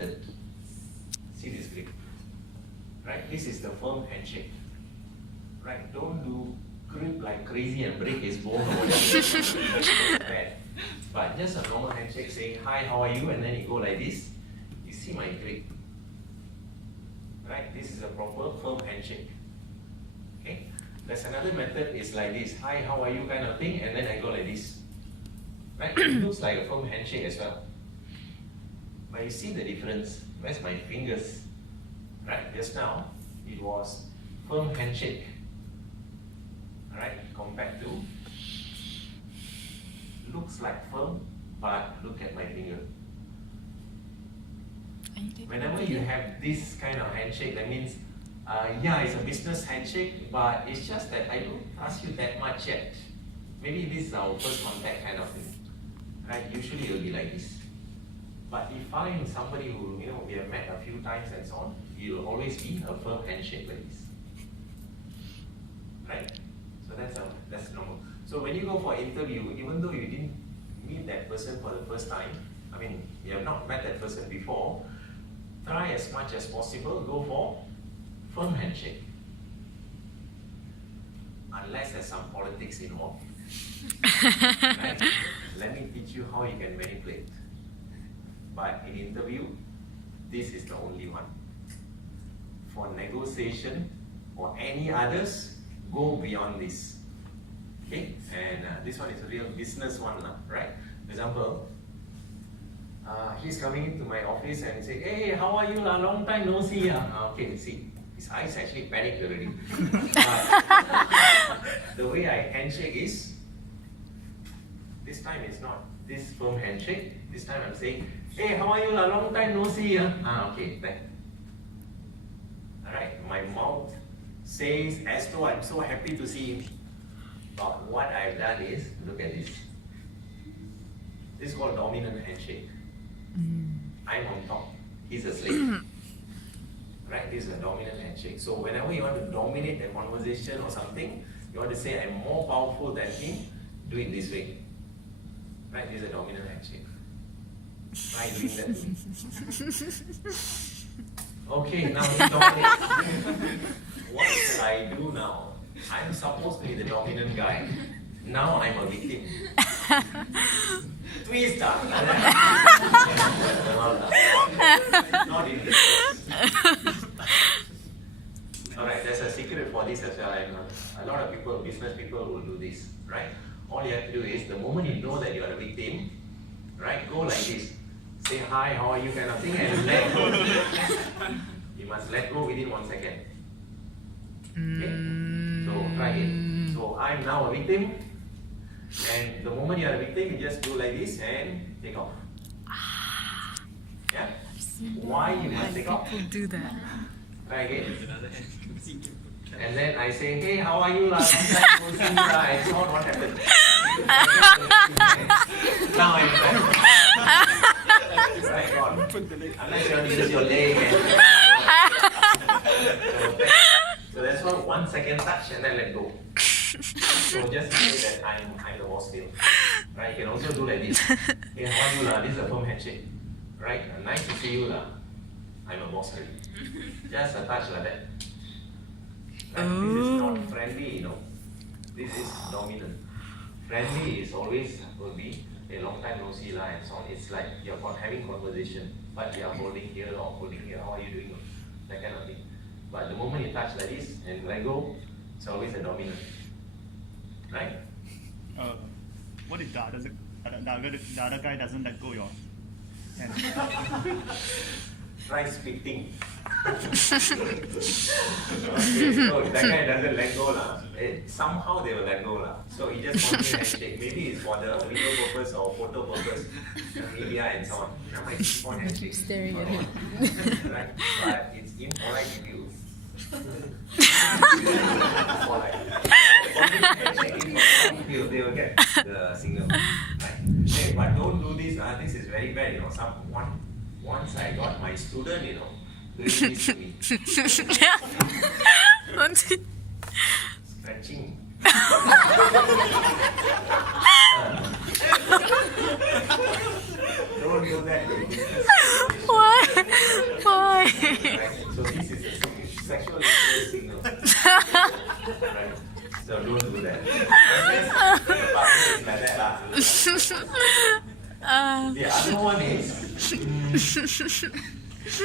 method. See this grip, right? This is the firm handshake, right? Don't do grip like crazy and break his bone or whatever. That's bad. But just a normal handshake saying, hi, how are you? And then you go like this. You see my grip, right? This is a proper firm handshake. Okay? There's another method is like this, hi, how are you kind of thing, and then I go like this. Right? It looks like a firm handshake as well. But you see the difference. Where's my fingers? Right? Just now, it was firm handshake. Alright? Compared to, looks like firm, but look at my finger. Whenever you have this kind of handshake, that means, yeah, it's a business handshake, but it's just that I don't trust you that much yet. Maybe this is our first contact kind of thing. Right? Usually it will be like this. But if I'm somebody who, we have met a few times and so on, it will always be a firm handshake like this. Right? So that's normal. So when you go for interview, even though you didn't meet that person for the first time, I mean, you have not met that person before, try as much as possible, go for firm handshake. Unless there's some politics involved. Right? Let me teach you how you can manipulate. But in interview, this is the only one. For negotiation or any others, go beyond this. Okay? And this one is a real business one, right? For example, he's coming into my office and say, hey, how are you? Long time no see. Okay, see. His eyes actually panicked already. But the way I handshake is, this time it's not this firm handshake. This time I'm saying, hey, how are you? Long time no see. Okay, back. Alright, my mouth says as though I'm so happy to see him. But what I've done is, look at this. This is called dominant handshake. I'm on top. He's a slave. Right? This is a dominant handshake. So whenever you want to dominate a conversation or something, you want to say I'm more powerful than him, do it this way. Right? This is a dominant handshake. Try doing that to me. Okay, now you dominate. What should I do now? I'm supposed to be the dominant guy. Now I'm a victim. Twist up. Not in this case. Alright, there's a secret for this as well. A lot of people, business people will do this, right? All you have to do is, the moment you know that you are a victim, right, go like this. Say hi, how are you kind of thing, and let go. You must let go within 1 second. Okay? So try it. So I'm now a victim, and the moment you are a victim, you just do like this and take off. Yeah? Why you must take off? People do that. Try again. And then I say, hey, how are you? And so on, what happened? Now I'm back. Right, God. Unless you want to use your leg. So that's why 1 second touch and then let go. So just say that I'm the boss still. Right? You can also do like this. Hey, how are you? This is a firm handshake. Right? Nice to see you. I'm a boss already. Just a touch like that. Right? This is not friendly, This is dominant. Friendly is always will be a long time no see and so on. It's like you're having conversation, but you're holding here or holding here. How are you doing? That kind of thing. But the moment you touch like this and let go, it's always a dominant. Right? What if the other guy doesn't let go your hand? Try spitting. Okay, so if that guy doesn't let go, somehow they will let go. So he just wants to handshake. Maybe it's for the video purpose or photo purpose, media and so on. I might keep on handshake. Staring at him. Right? But it's impolite if you they will get the signal. Right? Hey, but don't do this. This is very bad. Once I got my student, doing this to me. Stretching. Don't do that. What?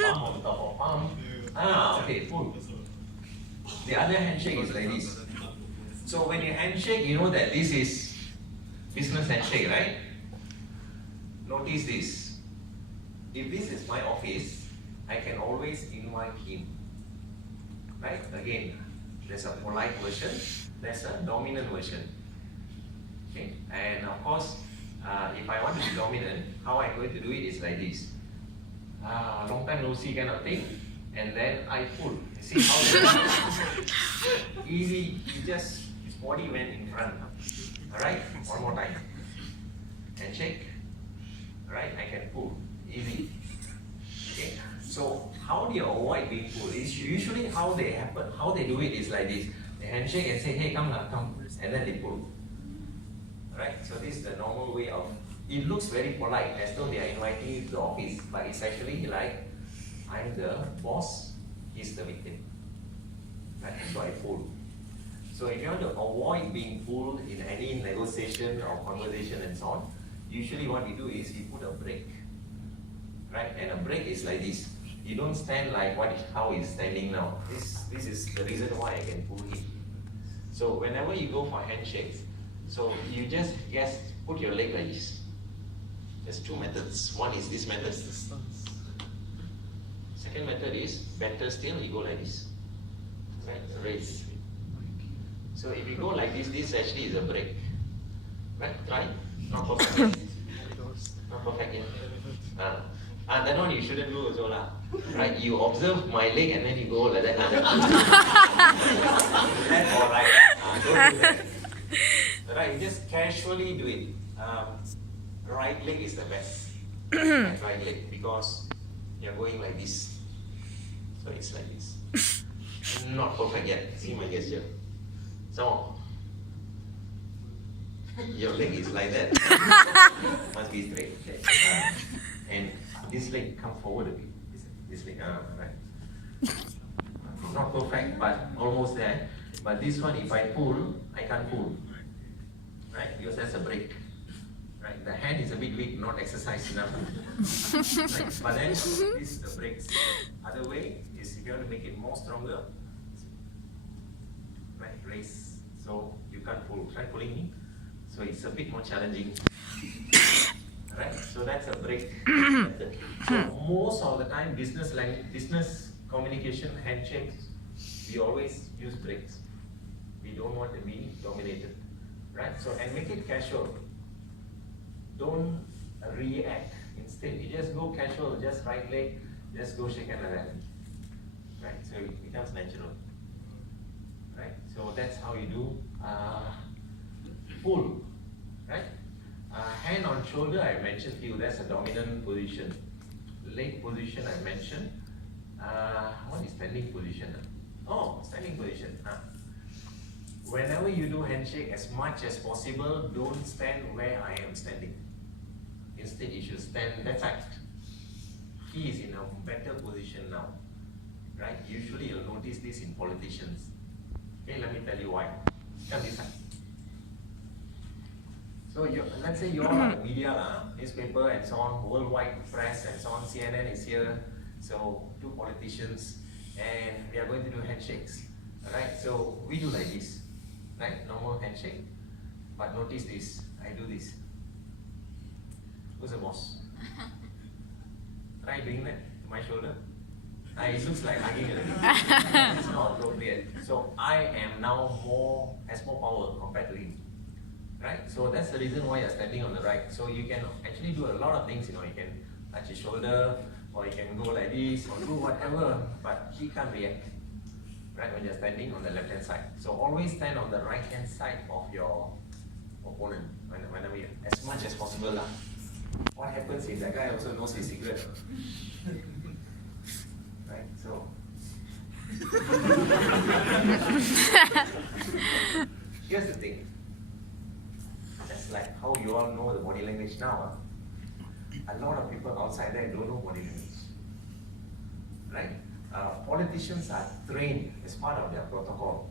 Palm on top of palm. Okay, pull. The other handshake is like this. So when you handshake, you know that this is business handshake, right? Notice this. If this is my office, I can always invite him. Right? Again, there's a polite version, there's a dominant version. Okay? And of course, if I want to be dominant, how I'm going to do it is like this. Long time no see kind of thing. And then I pull. You see how easy, his body went in front. Alright? One more time. Handshake. Alright? I can pull. Easy. Okay? So how do you avoid being pulled? It's usually how they happen, how they do it is like this. They handshake and say, hey, come, and then they pull. Right? So this is the normal way of, it looks very polite as though they are inviting you to the office, but it's actually like, I'm the boss, he's the victim. Right? So I pull. So if you want to avoid being pulled in any negotiation or conversation and so on, usually what we do is we put a break. Right? And a break is like this. You don't stand like how he's standing now. This is the reason why I can pull him. So whenever you go for handshakes, so you just put your leg like this. There's two methods. One is this method. Second method is better still, you go like this. Right? Raise. So if you go like this actually is a break. Right? Try. Not perfect yet. Not perfect yet. That one you shouldn't do also lah. Right? You observe my leg and then you go like that. Left or right. Don't do that. Right? You just casually do it. Right leg is the best. Right leg, because you're going like this. So it's like this. Not perfect yet. See my gesture. So your leg is like that. Must be straight. Okay. And this leg come forward a bit. This leg, right? Not perfect, but almost there. But this one, if I pull, I can't pull. Right? Because that's a break. Right? The hand is a bit weak, not exercised enough. Right? But then, this is the breaks. Other way is if you want to make it more stronger, right? Raise. So you can't pull. Try pulling me. So it's a bit more challenging. Right? So that's a break method. So most of the time, business communication, handshakes, we always use breaks. We don't want to be dominated. Right? So, and make it casual. Don't react. Instead, you just go casual, just right leg, just go shake hand like that. Right? So it becomes natural. Right? So that's how you do pull. Right? Hand on shoulder, I mentioned to you, that's a dominant position. Leg position, I mentioned. What is standing position? Oh, standing position. Whenever you do handshake, as much as possible, don't stand where I am standing. Instead, you should stand that side. He is in a better position now. Right? Usually, you'll notice this in politicians. Okay, let me tell you why. Come this side. So let's say you all are media, newspaper and so on, worldwide press and so on, CNN is here, so two politicians, and we are going to do handshakes. Alright, so we do like this, right? Normal handshake. But notice this, I do this. Who's the boss? Try doing that to my shoulder. It looks like hugging already. It's not appropriate. So I am now has more power compared to him. Right? So that's the reason why you're standing on the right. So you can actually do a lot of things, you can touch his shoulder, or you can go like this, or do whatever, but he can't react. Right? When you're standing on the left hand side. So always stand on the right hand side of your opponent, whenever you, as much as possible lah. What happens if that guy also knows his secret? Right? So here's the thing. Just like how you all know the body language now, a lot of people outside there don't know body language. Right? Politicians are trained as part of their protocol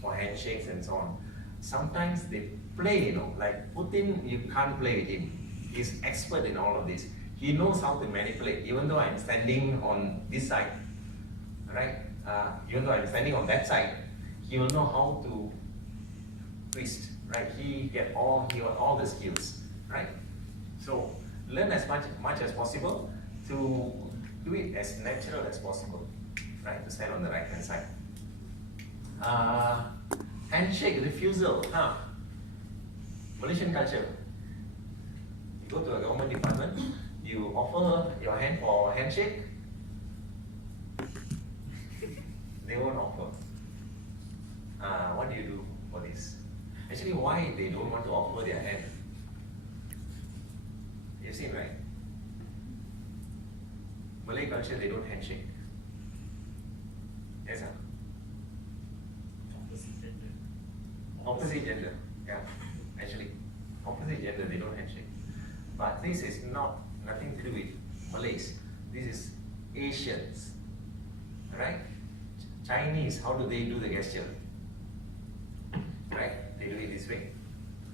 for handshakes and so on. Sometimes they play, like Putin, you can't play with him. He's expert in all of this. he knows how to manipulate, even though I'm standing on this side, right? Even though I'm standing on that side, he will know how to twist, right? He got all the skills, right? So learn as much as possible to do it as natural as possible, right? To stand on the right hand side. Handshake refusal. Now, Malaysian culture. You go to a government department, you offer your hand for a handshake, they won't offer. What do you do for this? Actually, why they don't want to offer their hand? You've seen, right? Malay culture, they don't handshake. Yes, sir? Opposite gender, yeah, actually. Opposite gender, they don't handshake. But this is nothing to do with Malays. This is Asians, right? Chinese, how do they do the gesture? Right? They do it this way.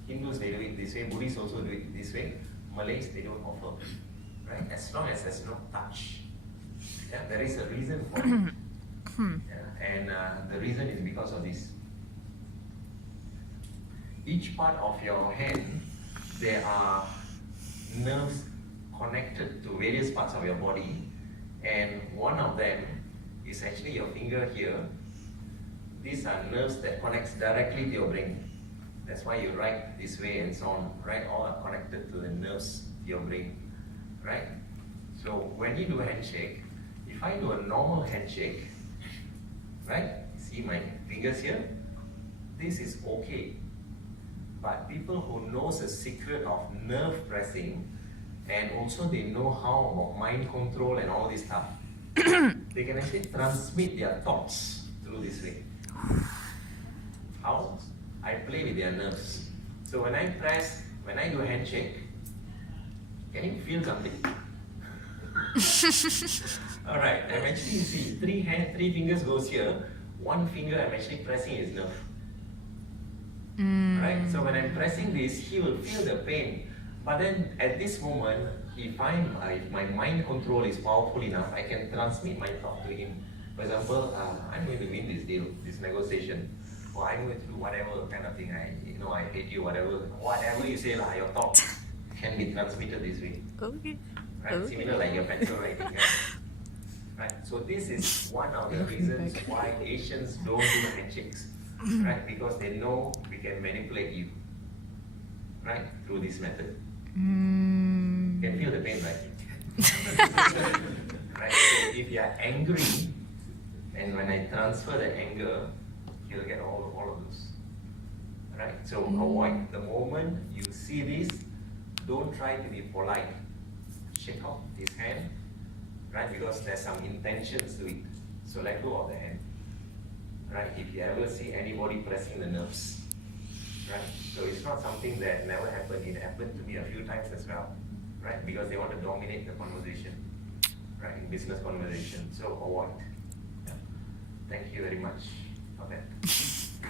Hindus, they do it this way. Buddhists also do it this way. Malays, they don't offer, right? As long as there's no touch. Yeah, there is a reason for it. Yeah, and the reason is because of this. Each part of your hand, there are nerves connected to various parts of your body, and one of them is actually your finger here. These are nerves that connects directly to your brain. That's why you write this way and so on, right? All are connected to the nerves to your brain, right? So when you do a handshake, if I do a normal handshake, right? See my fingers here? This is okay. But people who knows the secret of nerve pressing, and also they know how about mind control and all this stuff, they can actually transmit their thoughts through this way. How? I play with their nerves. So when I do a handshake, can you feel something? Alright, I'm actually, you see, three fingers goes here, one finger I'm actually pressing his nerve. Right? So when I'm pressing this, he will feel the pain. But then at this moment, if my mind control is powerful enough, I can transmit my thought to him. For example, I'm going to win this deal, this negotiation, or I'm going to do whatever kind of thing. I hate you, whatever you say, your thought can be transmitted this way. Okay. Right? Okay. Similar like your pencil writing. Right? So this is one of the reasons why Asians don't do handshakes. Right? Because they know we can manipulate you, right? Through this method. You can feel the pain, right? Right? So if you are angry, and when I transfer the anger, you'll get all of those. Right? So avoid the moment you see this, don't try to be polite. Shake off his hand, right? Because there's some intentions to it. So let go of the hand. Right? If you ever see anybody pressing the nerves, right? So it's not something that never happened. It happened to me a few times as well, right? Because they want to dominate the conversation, right? In business conversation. So avoid. Yeah. Thank you very much for that. You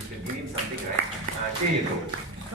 should give him something, right? Here you go.